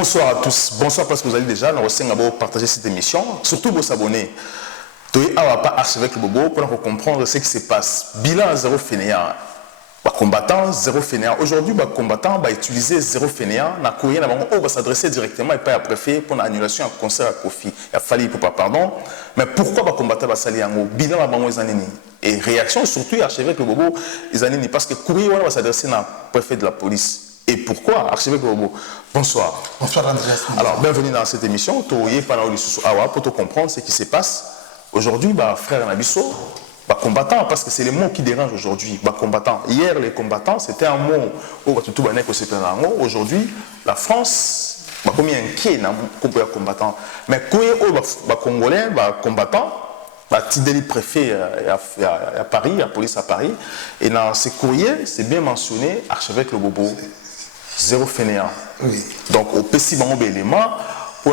Bonsoir à tous. Bonsoir parce que vous allez déjà. Nous allons partager cette émission. Surtout vous abonner. Vous n'avez pas archevêque le bobo pour comprendre ce qui se passe. Bilan zéro fainéant. Combattant, zéro fainéant. Aujourd'hui, les combattants vont utiliser zéro fainéant. On va s'adresser directement et pas à préfet pour l'annulation à concert à Kofi. Il a fallu pour pas pardon. Mais pourquoi les combattants vont s'allier en haut? Bilan va les années. Et réaction surtout archevêque le bobo les années. Parce que courrier va s'adresser à préfet de la police. Et pourquoi archevêque Bobo? Bonsoir. Bonsoir André. Alors, bienvenue dans cette émission. Pour te comprendre ce qui se passe. Aujourd'hui, frère Nabiso, combattant, parce que c'est les mots qui dérangent aujourd'hui. Combattant. Hier, les combattants, c'était un mot. Aujourd'hui, la France, combien inquiet dans le combattant. Mais quand les Congolais, combattants, le préfet à Paris, la police à Paris, et dans ces courriers, c'est bien mentionné, archevêque le Bobo. Zéro fainéant. Oui. Donc, au PC, il y a un élément pour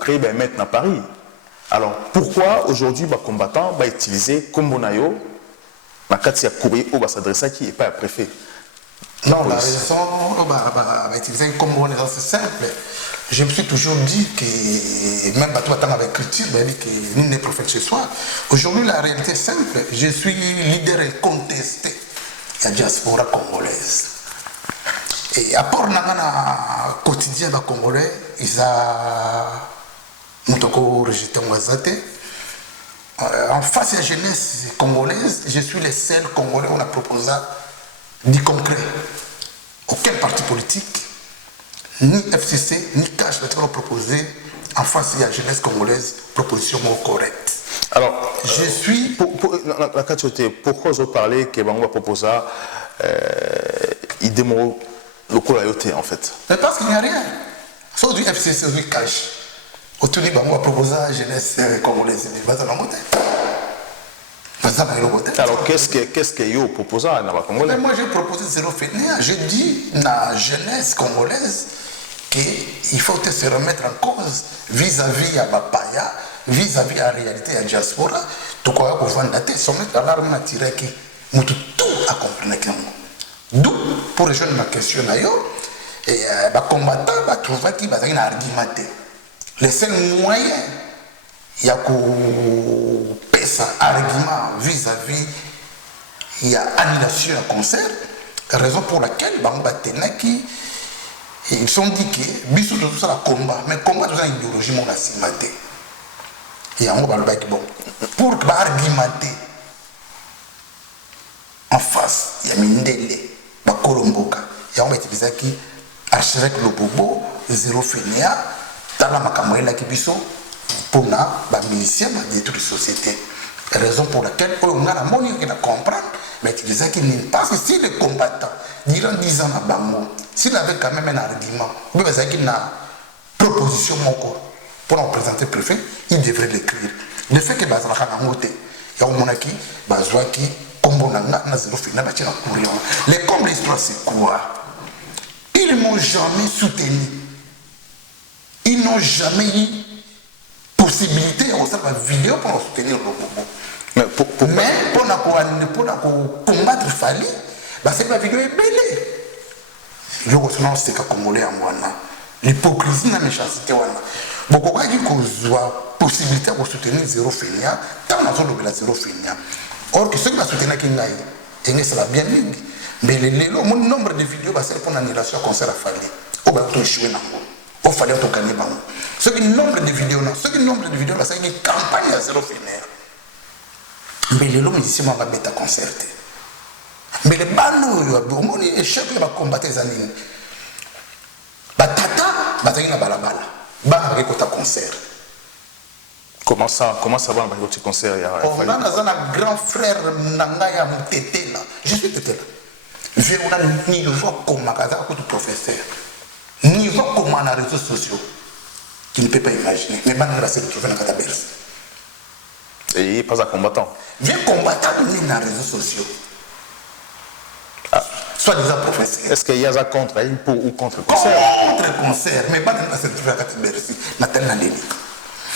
créer un maître à Paris. Alors, pourquoi aujourd'hui, les combattants vont utiliser Kombonayo, dans le cas de courrier, on va s'adresser à qui et pas au préfet? Non, la raison, on va utiliser Kombonayo, c'est simple. Je me suis toujours dit que, même toi, avec culture, que nous sommes prophètes chez soi. Aujourd'hui, la réalité est simple. Je suis leader et contesté de la diaspora congolaise. Et à part le quotidien des Congolais, ils ont rejeté en face de la jeunesse congolaise, je suis le seul Congolais qui a proposé du concret. Aucun parti politique, ni FCC, ni CACH n'a proposé en face de la jeunesse congolaise proposition correcte. Alors, je suis. Pourquoi vous parlez que on va proposer idée le loyauté en fait? Mais parce qu'il n'y a rien. Sauf du FCC ou du cash. Autour on va proposer à la jeunesse congolaise. Alors qu'est-ce que vous proposez à la Congolais? Moi j'ai proposé zéro fainéant. Je dis à la jeunesse congolaise qu'il faut se remettre en cause vis-à-vis à Bapaya, vis-à-vis à la réalité de la diaspora. Tout quoi qu'on va dater, son mettre l'alarme à tirer qui nous tout à comprendre. D'où, pour rejoindre ma question, les combattants vont trouver qu'ils vont argumenter. Le seul moyen, il y a un argument vis-à-vis de l'annulation d'un concert, raison pour laquelle ils sont dit que bisous tout ça le combat, mais combat tout ça idéologie mon assimaté. Et on va bon pour argumenter en face, il y a Mindele. Bakolomboka ya on va utiliser qui archevêque le bobo zéro fainéant tala makamwela ki biso pour na ba miliciens de toute société, raison pour laquelle on a la monnaie qui la comprendre mais utiliser qui n'est pas que si les combattants durant 10 ans à bango s'il avait quand même un argument ou bien ça qui na proposition moko pour en présenter le préfet, il devrait l'écrire. Le fait que bazala na ngote ya monaki bazwa qui les comme l'histoire c'est quoi? Ils ne m'ont jamais soutenu. Ils n'ont jamais eu possibilité de faire une vidéo pour soutenir le bobo. Mais pour combattre Fali, c'est que la vidéo est belle. Je ressens ce que Congolais en moi. L'hypocrisie et la méchanceté. Beaucoup de gens ont possibilité de soutenir zéro fainéant, tant qu'on a zéro fainéant. Or que ceux qui ont soutenu Kingaï, ça va bien mieux. Mais le nombre de vidéos va servir pour l'annulation à concert à Fali. On va tout échouer dans le on fallait tout gagner. Ce qui nombre de vidéos, va servir une campagne à zéro fainéant. Mais les musiciens vont mettre à concerter. Mais les banaux, les échecs, ils vont combattre les années. Batata, bataille na balabala. Bah, avec un concert. Comment ça va dans votre concert? On a un grand frère Nangaya Moutetela. Je suis Tetela. On a un niveau comme un professeur. Niveau comme un réseaux sociaux. Qui ne peut pas imaginer. Mais maintenant, on va se retrouver dans la Katabersi. Et il n'est pas un combattant. Viens combattant dans les réseaux sociaux. Soit disant professeur. Est-ce qu'il y a un contre ou contre le concert? Contre le concert. Mais maintenant, on va se retrouver dans la Katabersi. Nathalie Nandeli.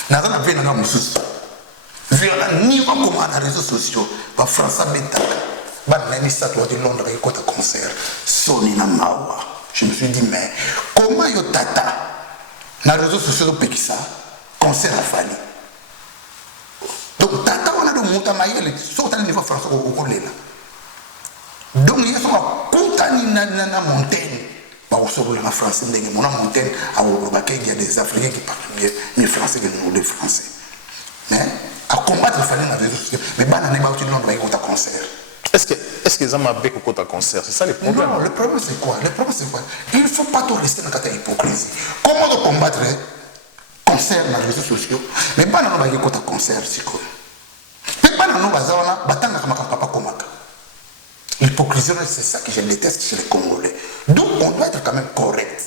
Nous avons vu dans le niveau comment les réseaux sociaux, François Beta, de Londres, il y a un concert, Sony Namawa. Je me suis dit, mais comment yo tata Dans les réseaux sociaux, Pékissa, concert à Fali. Donc, tata, on a de monter à Maïel, sauf à niveau français au collège. Donc, il y a ce qu'on na montagne. Pas au sol de la France, mais mon montagne, il y a des Africains qui parlent mieux français que nous, les Français. Mais, à combattre, il fallait dans les réseaux sociaux. Mais, il n'y a pas de nom de concert. Est-ce que les hommes avec au concert, c'est ça le problème? Non, le problème c'est quoi? Il ne faut pas tout rester dans la hypocrisie. Comment de combattre concert dans les réseaux sociaux? Mais pas dans le concert, c'est quoi? Mais pas dans le papa Komaka. L'hypocrisie, c'est ça que je déteste chez les Congolais. Donc on doit être quand même correct.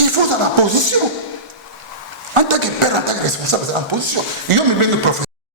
Il faut dans la position. En tant que père, en tant que responsable, c'est en position. Il y a même des professeurs.